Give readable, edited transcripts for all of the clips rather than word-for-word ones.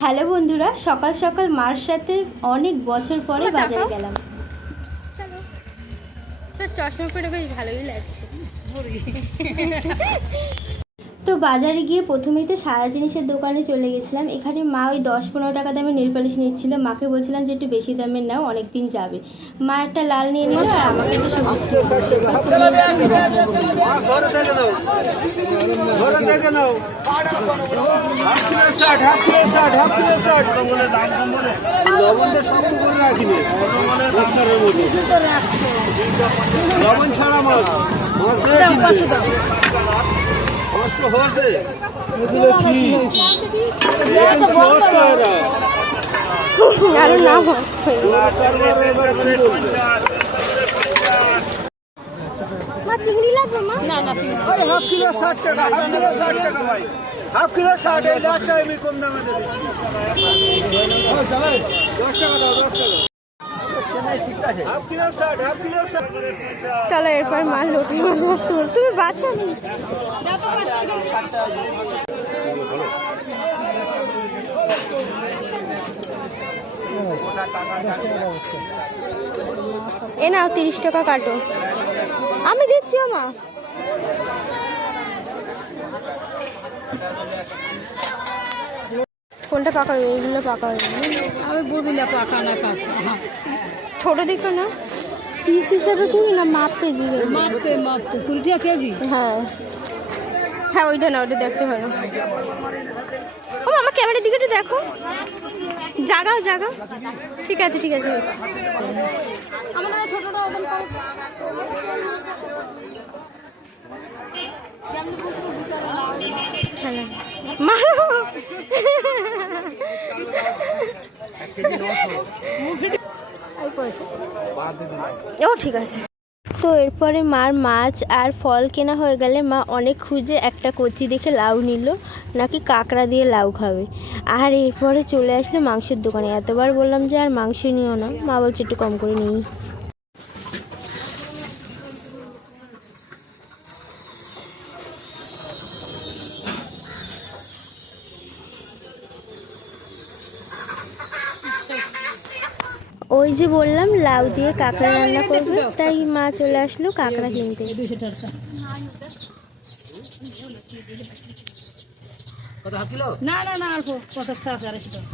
Hello বন্ধুরা, সকাল সকাল মার সাথে অনেক বছর পরে বাজারে গেলাম। চলো, তোর চশমা পরে বেশ ভালোই লাগছে। তো বাজারে গিয়ে প্রথমেই তো সারা জিনিসের দোকানে চলে গেছিলাম। এখানে মা ওই 10-15 টাকা দামে নেল পালিশ নিচ্ছিল। মাকে বলছিলাম যে একটু বেশি দামের নাও, অনেক দিন যাবে। মা একটা লাল নিয়ে নিল আর আমাকে একটা সবুজ লবণ ছাড়া মাছ আরো না চিংড়ি লাগবে মা? না না, হাফ কিলো 60 টাকা, ভাই। হাফ কিলো 60 এই লাস্ট আমি কম দামে দিচ্ছি। 10 টাকা দাও, 10 টাকা। Half kilo 60, half kilo 60। চলো এরপর মা লোটে মাছ বসতে বল। তুমি বাঁচো নি। এ নাও 30 টাকা কাটো। আমি দিচ্ছি মা। কোনটা পাকা হবে? এইগুলো পাকা হবে। আমি বুঝি না পাকা না কাঁচা। ছোট দিকে না, পিস হিসাবে তুমি না মাপতে দিবে? মাপতে 20 টাকা কেজি। হ্যাঁ হ্যাঁ, ওইটা না, ওইটা দেখতে হয় না। ও আমার ক্যামেরার দিকে একটু দেখো। জাগাও জাগাও। ঠিক আছে ঠিক আছে। আমাদের ছোটটা ওজন কম। হ্যাঁ মারো। ও ঠিক আছে। তো এরপরে মার মাছ আর ফল কেনা হয়ে গেলে মা অনেক খুঁজে একটা কচি দেখে লাউ নিল, নাকি কাঁকড়া দিয়ে লাউ খাবে। আর এরপরে চলে আসলে মাংসের দোকানে। এতবার বললাম যে আর মাংস নিও না, মা বলছে একটু কম করে নিই। ওই যে বললাম লাউ দিয়ে কাঁকড়া রান্না করবে, তাই মা চলে আসলো কাঁকড়া কিনতে। 200 টাকা। কত হাফ কিলো? না না না, অল্প 50 টাকা 200 টাকা।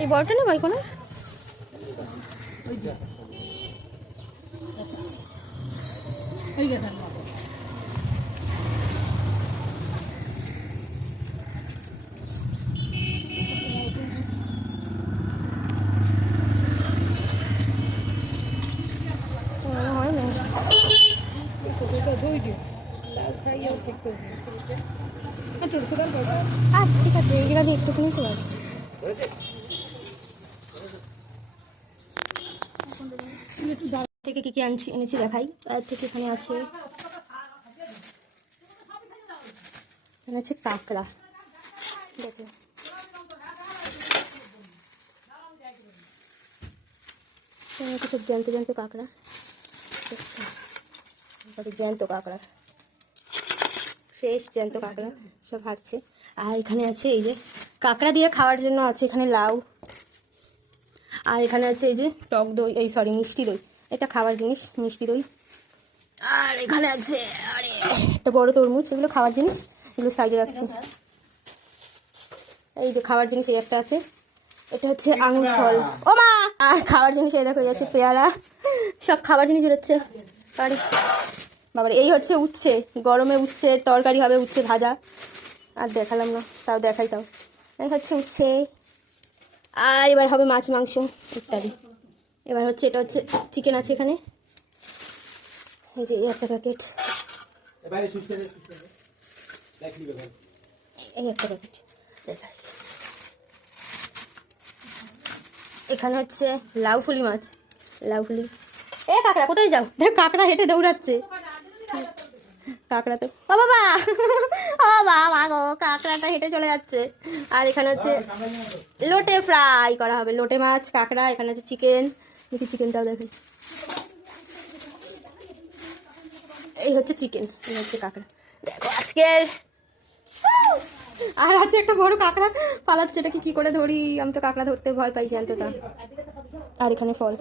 এই বড়টা না ভাই কোনো? এই দেখেন হয় না। আচ্ছা ঠিক আছে, এগুলো দিয়ে একটু কিনতে পারি। থেকে কি কি এনেছি দেখাই। আর থেকে এখানে আছে কাঁকড়া, দেখো সব জ্যান্ত জ্যান্ত কাঁকড়া। আচ্ছা, জ্যান্ত কাঁকড়া, ফ্রেশ জ্যান্ত কাঁকড়া সব হাঁটছে। আর এখানে আছে এই যে কাঁকড়া দিয়ে খাওয়ার জন্য আছে এখানে লাউ। আর এখানে আছে এই যে টক দই, এই সরি মিষ্টি দই, এটা খাওয়ার জিনিস মিষ্টি দই। আর এখানে আছে আরে একটা বড় তরমুজ, এগুলো খাওয়ার জিনিস, এগুলো সাইডে রাখছি। এই যে খাওয়ার জিনিস এই একটা আছে, এটা হচ্ছে আঙুর ফল। ও মা! আর খাওয়ার জিনিস এই দেখো যাচ্ছে পেয়ারা, সব খাবার জিনিস বেরোচ্ছে। আরে বাবারে, এই হচ্ছে উচ্ছে, গরমে উচ্ছে তরকারি হবে, উচ্ছে ভাজা। আর দেখালাম না, তাও দেখাই তাও। এই হচ্ছে উচ্ছে। আর এবার হবে মাছ মাংস ইত্যাদি। এবার হচ্ছে এটা হচ্ছে চিকেন আছে এখানে, এই যে একটা প্যাকেট, এই একটা প্যাকেট দেখাই। এখানে হচ্ছে লাউফুলি মাছ, লাউফুলি। এ কাঁকড়া কোথায় যাও? দেখ কাঁকড়া হেঁটে দৌড়াচ্ছে। কাঁকড়া তো ও বাবা, ও বাবা গো, কাঁকড়াটা হেঁটে চলে যাচ্ছে। আর এখানে হচ্ছে লোটে ফ্রাই করা হবে, লোটে মাছ কাঁকড়া। এখানে আছে চিকেন, দেখি চিকেনটাও দেখি। এই হচ্ছে চিকেন, এই হচ্ছে কাঁকড়া। দেখো আজকের আর আছে একটা বড় কাঁকড়া পালাচ্ছে, এটাকে কি করে ধরি? আমি তো কাঁকড়া ধরতে ভয় পাই, জানতো তা। আর এখানে ফল।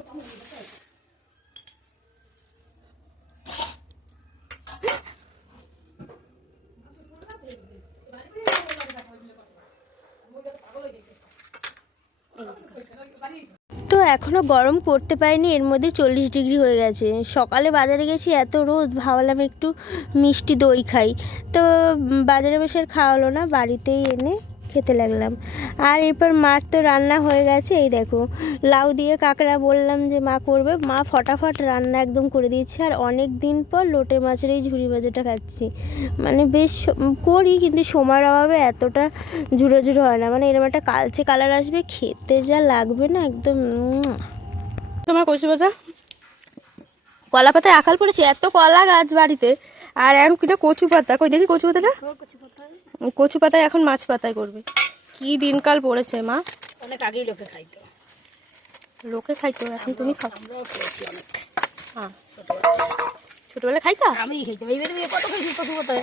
তো এখনও গরম করতে পারিনি, এর মধ্যে 40 ডিগ্রি হয়ে গেছে। সকালে বাজারে গেছি, এত রোদ, ভাবলাম একটু মিষ্টি দই খাই। তো বাজারে বসে আর খাওয়া হলো না, বাড়িতেই এনে খেতে লাগলাম। আর এরপর মার তো রান্না হয়ে গেছে, এই দেখো লাউ দিয়ে কাঁকড়া বললাম যে মা করবে, মা ফটাফট রান্না একদম করে দিয়েছে। আর অনেক দিন পর লোটে মাছের এই ঝুরি ভাজাটা খাচ্ছি। মানে বেশ করি, কিন্তু সময়ের অভাবে এতটা ঝুড়ো ঝুড়ো হয় না। মানে এরকম একটা কালচে কালার আসবে, খেতে যা লাগবে না একদম। তোমার কচু পাতা, কলা পাতায় আকাল পড়েছে, এত কলা গাছ বাড়িতে, আর এখন কিনা কচু পাতা। কই দেখি কচু পাতাটা, কচু পাতায় এখন মাছ পাতায় করবে। কি দিনকাল পড়েছে মা। অনেক আগেই লোকে খাইতো, লোকে খাইতো, এখন তুমি খাও। আমরাও খেয়েছি অনেক। হ্যাঁ ছোটবেলা খাইতা? আমি খাইতাম, এইবারে কত খাইছি কচু পাতায়।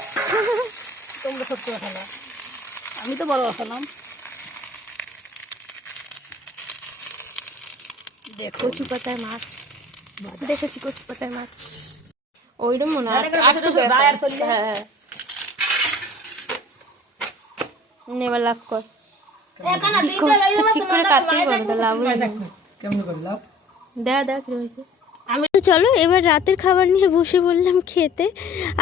তোমরা সত্যি কথা না, আমি তো বড় আসালাম। দেখো কচু পাতায় মাছ দেখেছি, কচু পাতায় মাছ ওইরকম মনে হয়। হ্যাঁ নেবার লাভ কর, ঠিক করে কাটতেই পারো, তা লাভ দেখ দেখ আমি। তো চলো এবার রাতের খাবার নিয়ে বসে বললাম খেতে।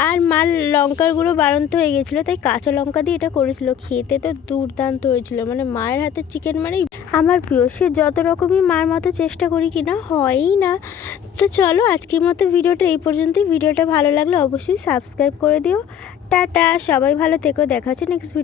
আর মার লঙ্কার গুঁড়ো বাড়ন্ত হয়ে গেছিলো, তাই কাঁচা লঙ্কা দিয়ে এটা করেছিল। খেতে তো দুর্দান্ত হয়েছিল, মানে মায়ের হাতের চিকেন মানে আমার প্রিয়। সে যত রকমই মার মতো চেষ্টা করি কিনা, হয়ই না। তো চলো আজকের মতো ভিডিওটা এই পর্যন্তই। ভিডিওটা ভালো লাগলে অবশ্যই সাবস্ক্রাইব করে দিও। টাটা, সবাই ভালো থেকো, দেখা হচ্ছে নেক্সট ভিডিও।